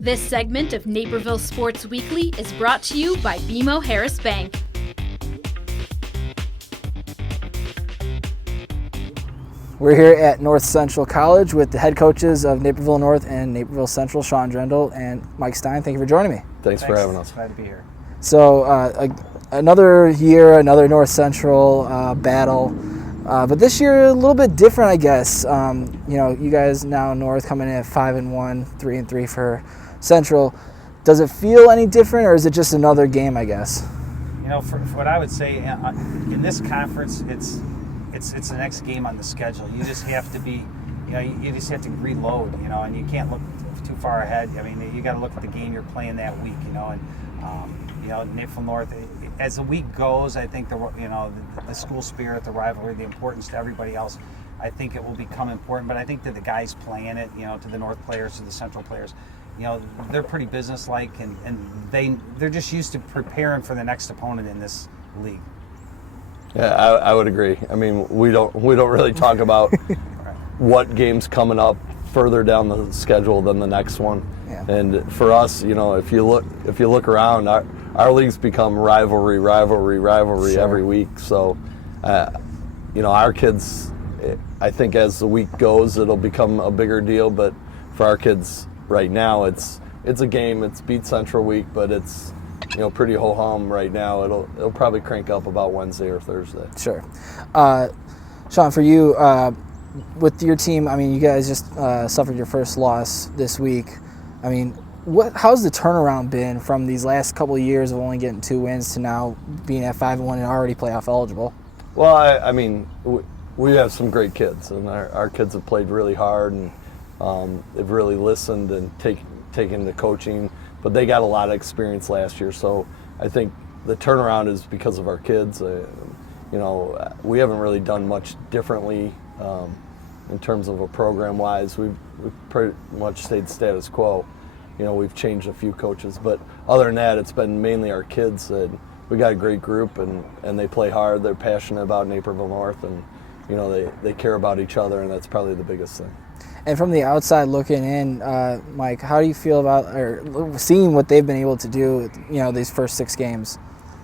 This segment of Naperville Sports Weekly is brought to you by BMO Harris Bank. We're here at North Central College with the head coaches of Naperville North and Naperville Central, Sean Drendel and Mike Stine. Thank you for joining me. Thanks for having us. Glad to be here. So another year, another North Central battle, but this year a little bit different, I guess. You guys now North coming in at 5-1, 3-3 for Central. Does it feel any different, or is it just another game, I guess? For what I would say, in this conference, it's the next game on the schedule. You just have to be, you just have to reload, and you can't look too far ahead. I mean, you got to look at the game you're playing that week, Naperville North. As the week goes, I think the school spirit, the rivalry, the importance to everybody else, I think it will become important. But I think that the guys playing it, to the North players, to the Central players, they're pretty businesslike, and they're just used to preparing for the next opponent in this league. Yeah, I would agree. I mean, we don't really talk about what game's coming up further down the schedule than the next one. Yeah. And for us, if you look around, our leagues become rivalry Sure. every week. So, our kids, I think as the week goes, it'll become a bigger deal. But for our kids right now, it's a game. It's beat Central week, but it's pretty ho-hum right now. It'll probably crank up about Wednesday or Thursday. Sure. Sean, for you, with your team, I mean, you guys just suffered your first loss this week. I mean, how's the turnaround been from these last couple of years of only getting 2 wins to now being at 5-1 and already playoff eligible? Well, I mean, we have some great kids, and our kids have played really hard, and they've really listened and taken the coaching. But they got a lot of experience last year, so I think the turnaround is because of our kids. We haven't really done much differently in terms of a program-wise. We've pretty much stayed status quo. We've changed a few coaches, but other than that, it's been mainly our kids. We got a great group, and they play hard. They're passionate about Naperville North, and they care about each other, and that's probably the biggest thing. And from the outside looking in, Mike, how do you feel about seeing what they've been able to do, these first 6 games?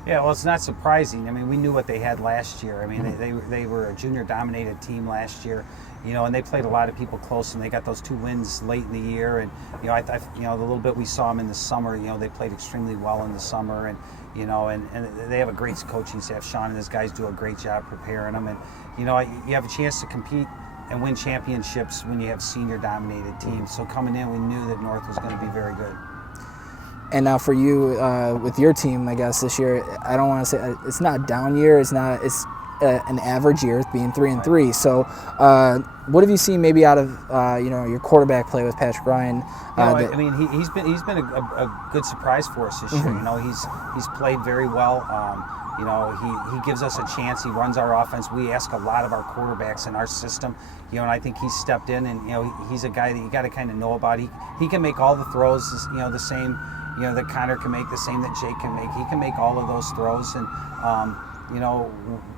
Yeah, well, it's not surprising. I mean, we knew what they had last year. I mean, they were a junior-dominated team last year, and they played a lot of people close, and they got those 2 wins late in the year. And the little bit we saw them in the summer, they played extremely well in the summer, and and they have a great coaching staff. Sean and his guys do a great job preparing them, and you have a chance to compete and win championships when you have senior-dominated teams. So coming in, we knew that North was going to be very good. And now for you, with your team, I guess this year, I don't want to say it's not a down year. It's an average year, being 3-3. So, what have you seen maybe out of your quarterback play with Patrick Ryan? He's been a good surprise for us this year. He's played very well. He gives us a chance. He runs our offense. We ask a lot of our quarterbacks in our system, and I think he's stepped in, and he's a guy that you got to kind of know about. He can make all the throws, the same, that Connor can make, the same that Jake can make. He can make all of those throws, and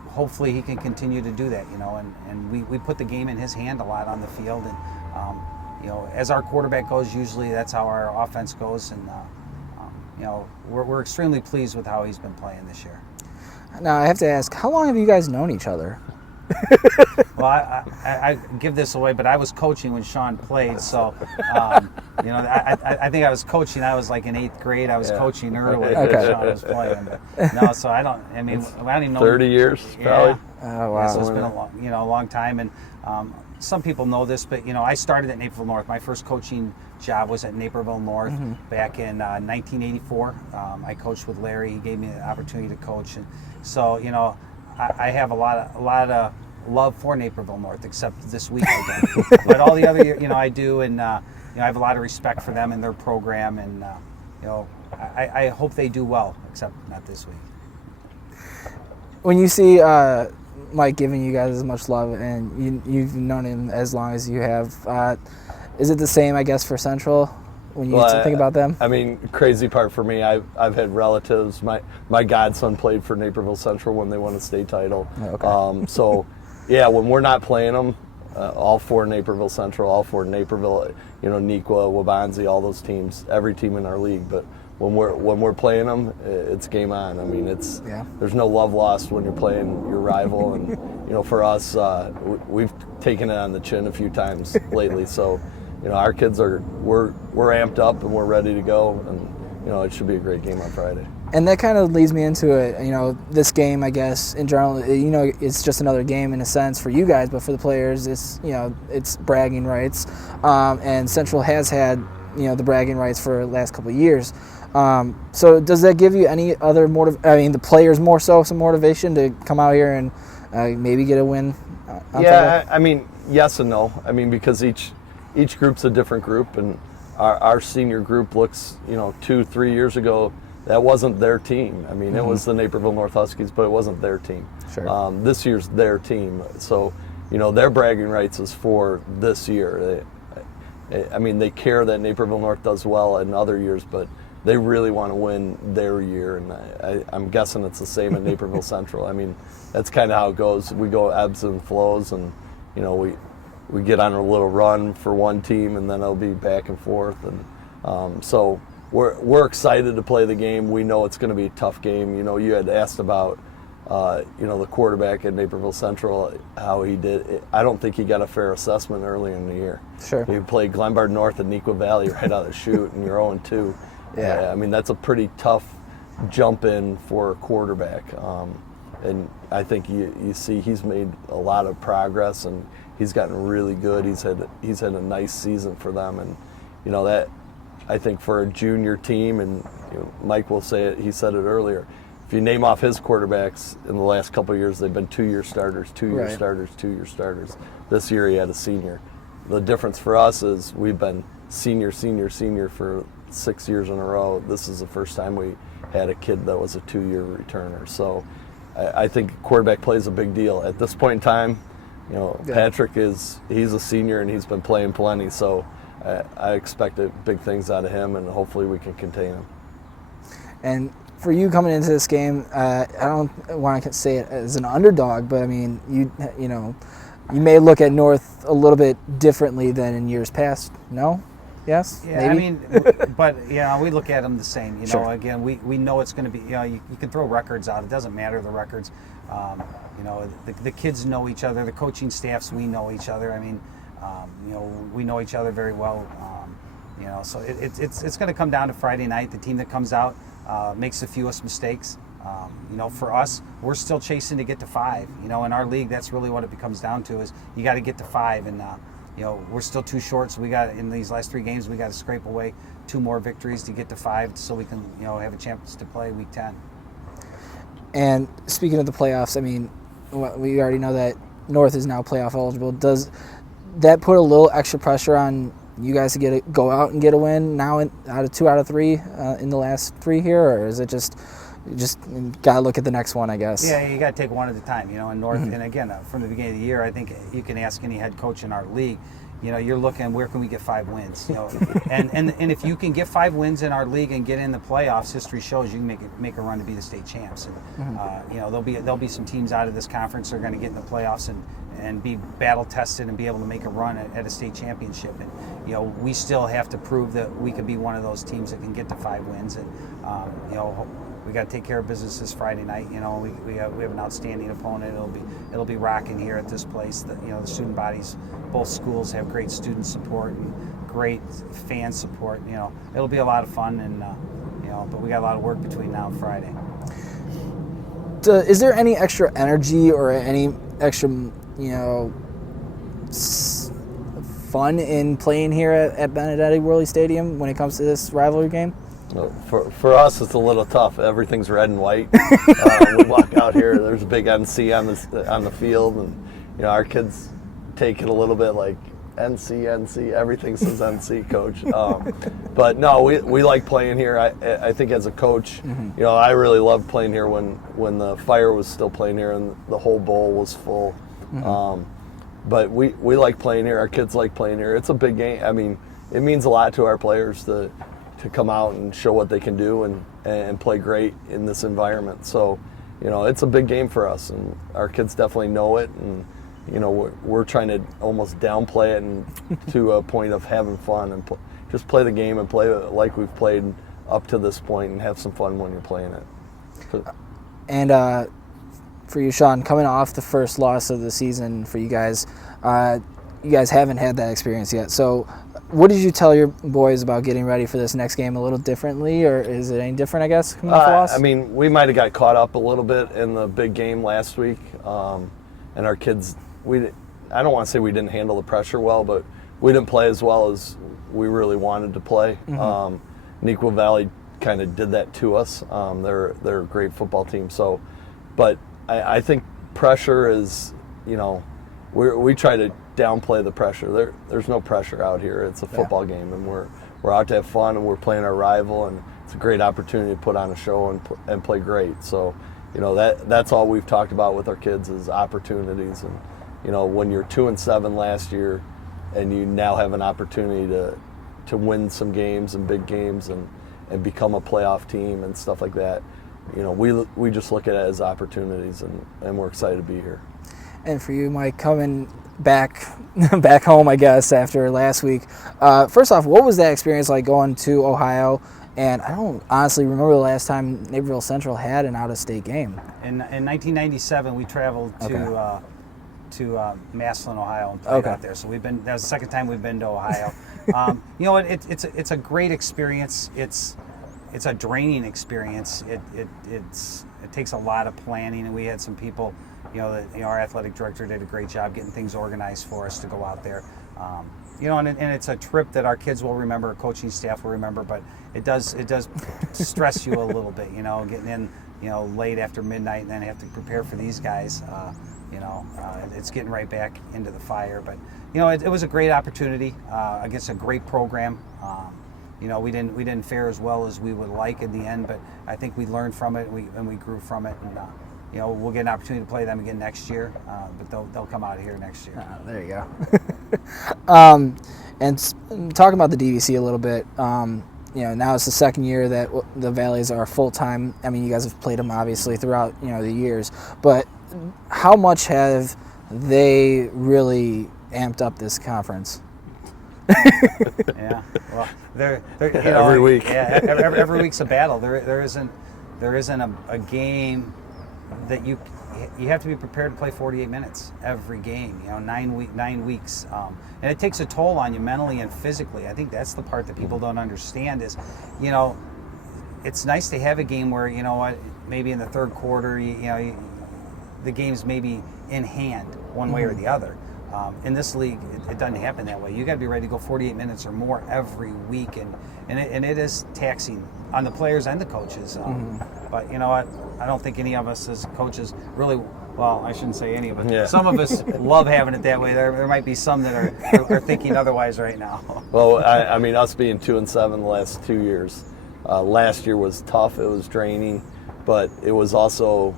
hopefully he can continue to do that. And we put the game in his hand a lot on the field, and as our quarterback goes, usually that's how our offense goes, and we're extremely pleased with how he's been playing this year. Now, I have to ask, how long have you guys known each other? Well, I give this away, but I was coaching when Sean played, so I think I was coaching. I was like in 8th grade. I was coaching early when Sean was playing. But no, so I don't even know. 30 years, probably. Oh wow! Yeah, so it's been a long time, and some people know this, but I started at Naperville North. My first coaching job was at Naperville North back in 1984. I coached with Larry. He gave me the opportunity to coach, and so I have a lot of love for Naperville North, except this week I don't. But all the other I do, and I have a lot of respect for them and their program, and I hope they do well, except not this week. When you see Mike giving you guys as much love, and you've known him as long as you have, is it the same, I guess, for Central? When you think about them? I mean, crazy part for me, I've had relatives. My godson played for Naperville Central when they won a state title. Okay. So, yeah, when we're not playing them, all for Naperville Central, all for Naperville, Nequa, Wabanzi, all those teams, every team in our league. But when we're playing them, it's game on. I mean, there's no love lost when you're playing your rival. And for us, we've taken it on the chin a few times lately. So, our kids we're amped up and we're ready to go. And it should be a great game on Friday. And that kind of leads me into it. This game, I guess, in general, it's just another game in a sense for you guys, but for the players, it's bragging rights. And Central has had, the bragging rights for the last couple of years. So does that give you any other the players more so some motivation to come out here and maybe get a win? Yes and no. Because each group's a different group, and our senior group looks, 2-3 years ago, that wasn't their team. It was the Naperville North Huskies, but it wasn't their team. Sure. This year's their team. So, their bragging rights is for this year. They care that Naperville North does well in other years, but they really want to win their year. And I'm guessing it's the same at Naperville Central. That's kind of how it goes. We go ebbs and flows, and, we get on a little run for one team, and then it'll be back and forth. And so we're excited to play the game. We know it's going to be a tough game. You had asked about, the quarterback at Naperville Central, how he did. I don't think he got a fair assessment earlier in the year. Sure. He played Glenbard North and Nequa Valley right out of the chute, and you're 0-2. Yeah. That's a pretty tough jump in for a quarterback. And I think you see he's made a lot of progress, and he's gotten really good. He's had a nice season for them, and that I think for a junior team, and Mike will say it. He said it earlier. If you name off his quarterbacks in the last couple of years, they've been 2-year starters, 2-year Right. starters, 2-year starters. This year he had a senior. The difference for us is we've been senior for 6 years in a row. This is the first time we had a kid that was a 2-year returner. So I think quarterback play is a big deal. At this point in time, Patrick he's a senior and he's been playing plenty. So I expect big things out of him, and hopefully we can contain him. And for you coming into this game, I don't want to say it as an underdog, but you may look at North a little bit differently than in years past. No? Yes? Yeah, maybe? but we look at them the same. Sure. Again, we know it's going to be. You can throw records out. It doesn't matter the records. The kids know each other. The coaching staffs, we know each other. We know each other very well. So it's going to come down to Friday night. The team that comes out makes the fewest mistakes. For us, we're still chasing to get to 5. In our league, that's really what it comes down to, is you got to get to 5, and we're still too short. So we got, in these last 3 games, we got to scrape away 2 more victories to get to 5, so we can have a chance to play Week 10. And speaking of the playoffs, we already know that North is now playoff eligible. Does that put a little extra pressure on you guys to go out and get a win now out of 2 out of 3 in the last 3 here, or is it just gotta look at the next one, I guess? Yeah, you got to take one at a time. In North, and again, from the beginning of the year, I think you can ask any head coach in our league. You're looking, where can we get 5 wins? And if you can get 5 wins in our league and get in the playoffs, history shows you can make a run to be the state champs. And there'll be some teams out of this conference that are going to get in the playoffs and be battle tested and be able to make a run at a state championship. And we still have to prove that we could be one of those teams that can get to 5 wins. And we got to take care of business this Friday night. We have an outstanding opponent. It'll be rocking here at this place. The student bodies, both schools have great student support and great fan support. It'll be a lot of fun, and but we got a lot of work between now and Friday. Is there any extra energy or any extra fun in playing here at Benedetti Worley Stadium when it comes to this rivalry game? For us, it's a little tough. Everything's red and white. We walk out here, there's a big NC on the field, and our kids take it a little bit like NC. Everything says NC, coach. But no, we like playing here. I think as a coach, I really loved playing here when the Fire was still playing here and the whole bowl was full. But we like playing here. Our kids like playing here. It's a big game. It means a lot to our players to come out and show what they can do and play great in this environment. So, it's a big game for us, and our kids definitely know it. And we're trying to almost downplay it and to a point of having fun and just play the game and play it like we've played up to this point and have some fun when you're playing it. And for you, Sean, coming off the first loss of the season for you guys haven't had that experience yet. So what did you tell your boys about getting ready for this next game? A little differently, or is it any different, I guess, coming off the loss? I mean, we might have got caught up a little bit in the big game last week. And our kids, I don't want to say we didn't handle the pressure well, but we didn't play as well as we really wanted to play. Neuqua Valley kind of did that to us. They're a great football team. So, but I think pressure is, we try to downplay the pressure. There's no pressure out here. It's a football game, and we're out to have fun, and we're playing our rival, and it's a great opportunity to put on a show and play great. So, that's all we've talked about with our kids is opportunities. And when you're 2-7 last year, and you now have an opportunity to win some games and big games and become a playoff team and stuff like that, we just look at it as opportunities, and we're excited to be here. And for you, Mike, coming back home, I guess, after last week, first off, what was that experience like going to Ohio? And I don't honestly remember the last time Naperville Central had an out-of-state game. In 1997, we traveled to Massillon, Ohio, and played out there. So that was the second time we've been to Ohio. It's a great experience. It's a draining experience. It takes a lot of planning, and we had some people. Our athletic director did a great job getting things organized for us to go out there. And it's a trip that our kids will remember, our coaching staff will remember, but it does stress you a little bit, getting in, late after midnight and then have to prepare for these guys. It's getting right back into the fire, but it was a great opportunity against a great program. We didn't fare as well as we would like in the end, but I think we learned from it and we grew from it, and we'll get an opportunity to play them again next year, but they'll come out of here next year. There you go. And talking about the DVC a little bit, now it's the second year that the Valleys are full-time. I mean, you guys have played them obviously throughout the years, but how much have they really amped up this conference? Yeah, well, they're every week. Yeah, every week's a battle. There isn't a game that you have to be prepared to play 48 minutes every game. 9 weeks, and it takes a toll on you mentally and physically. I think that's the part that people don't understand is, it's nice to have a game where maybe in the third quarter, the game's maybe in hand one way or the other. In this league, it doesn't happen that way. You got to be ready to go 48 minutes or more every week, and it is taxing on the players and the coaches. But you know what? I don't think any of us as coaches really. Well, I shouldn't say any of us. Yeah. Some of us love having it that way. There might be some that are thinking otherwise right now. Well, I mean, us being 2-7 the last 2 years. Last year was tough. It was draining, but it was also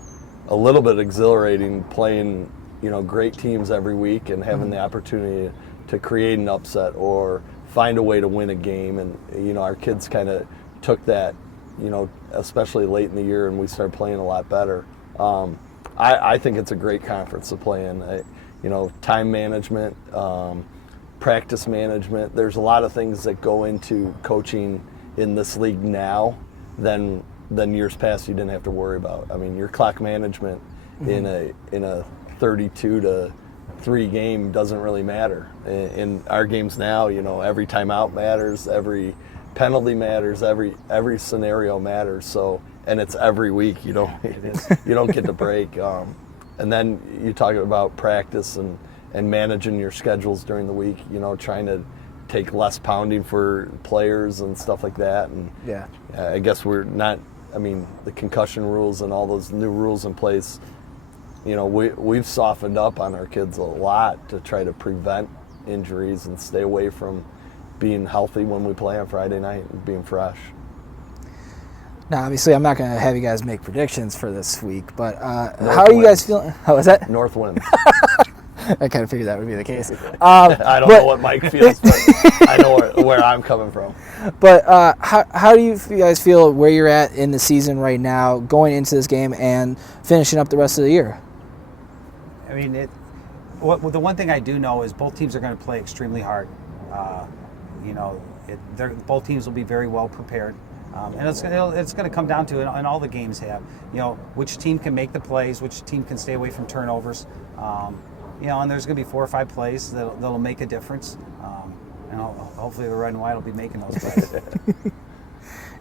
a little bit exhilarating playing, great teams every week and having the opportunity to create an upset or find a way to win a game. And, our kids kind of took that, especially late in the year, and we started playing a lot better. I think it's a great conference to play in. Time management, practice management. There's a lot of things that go into coaching in this league now than years past you didn't have to worry about. I mean, your clock management in a 32-3 game doesn't really matter. In our games now, every timeout matters, every penalty matters, every scenario matters. So, and it's every week. You don't get to break. And then you talk about practice and managing your schedules during the week. Trying to take less pounding for players and stuff like that. And I guess we're not. I mean, the concussion rules and all those new rules in place. We've softened up on our kids a lot to try to prevent injuries and stay away from being healthy when we play on Friday night and being fresh. Now, obviously, I'm not going to have you guys make predictions for this week, but how are you guys feeling? How is that? North winds. I kind of figured that would be the case. I don't know what Mike feels, but I know where I'm coming from. But how do you guys feel where you're at in the season right now, going into this game and finishing up the rest of the year? I mean, The one thing I do know is both teams are going to play extremely hard. Both teams will be very well prepared. And it's going to come down to, and all the games have, which team can make the plays, which team can stay away from turnovers. And there's going to be 4 or 5 plays that'll make a difference. And hopefully the red and white will be making those plays.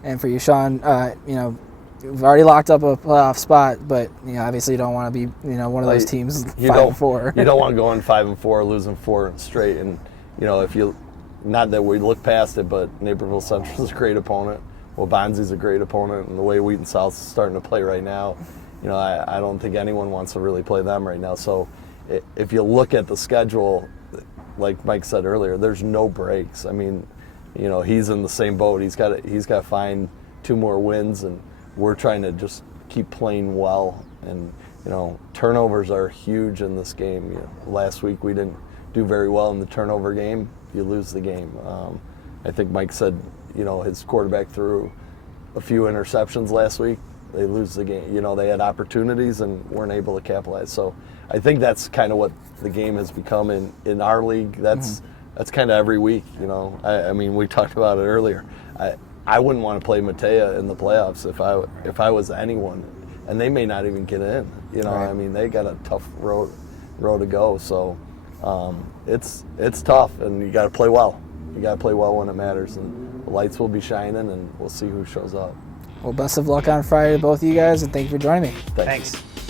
And for you, Sean, you've already locked up a playoff spot, but obviously you don't want to be one of those teams 5-4. You don't want to go in 5-4, losing 4 straight. And if you, not that we look past it, but Naperville Central is a great opponent. Waubonsee's a great opponent, and the way Wheaton South is starting to play right now, I don't think anyone wants to really play them right now. So if you look at the schedule, like Mike said earlier, there's no breaks. I mean, he's in the same boat. He's got to find 2 more wins, and we're trying to just keep playing well. And turnovers are huge in this game. Last week we didn't do very well in the turnover game. You lose the game. I think Mike said, his quarterback threw a few interceptions last week. They lose the game. They had opportunities and weren't able to capitalize. So I think that's kind of what the game has become in our league. That's kind of every week. I mean, we talked about it earlier. I wouldn't want to play Matea in the playoffs if I was anyone, and they may not even get in. Right. I mean, they got a tough road to go. So it's tough, and you got to play well. You got to play well when it matters, and the lights will be shining, and we'll see who shows up. Well, best of luck on Friday to both of you guys, and thank you for joining me. Thanks. Thanks.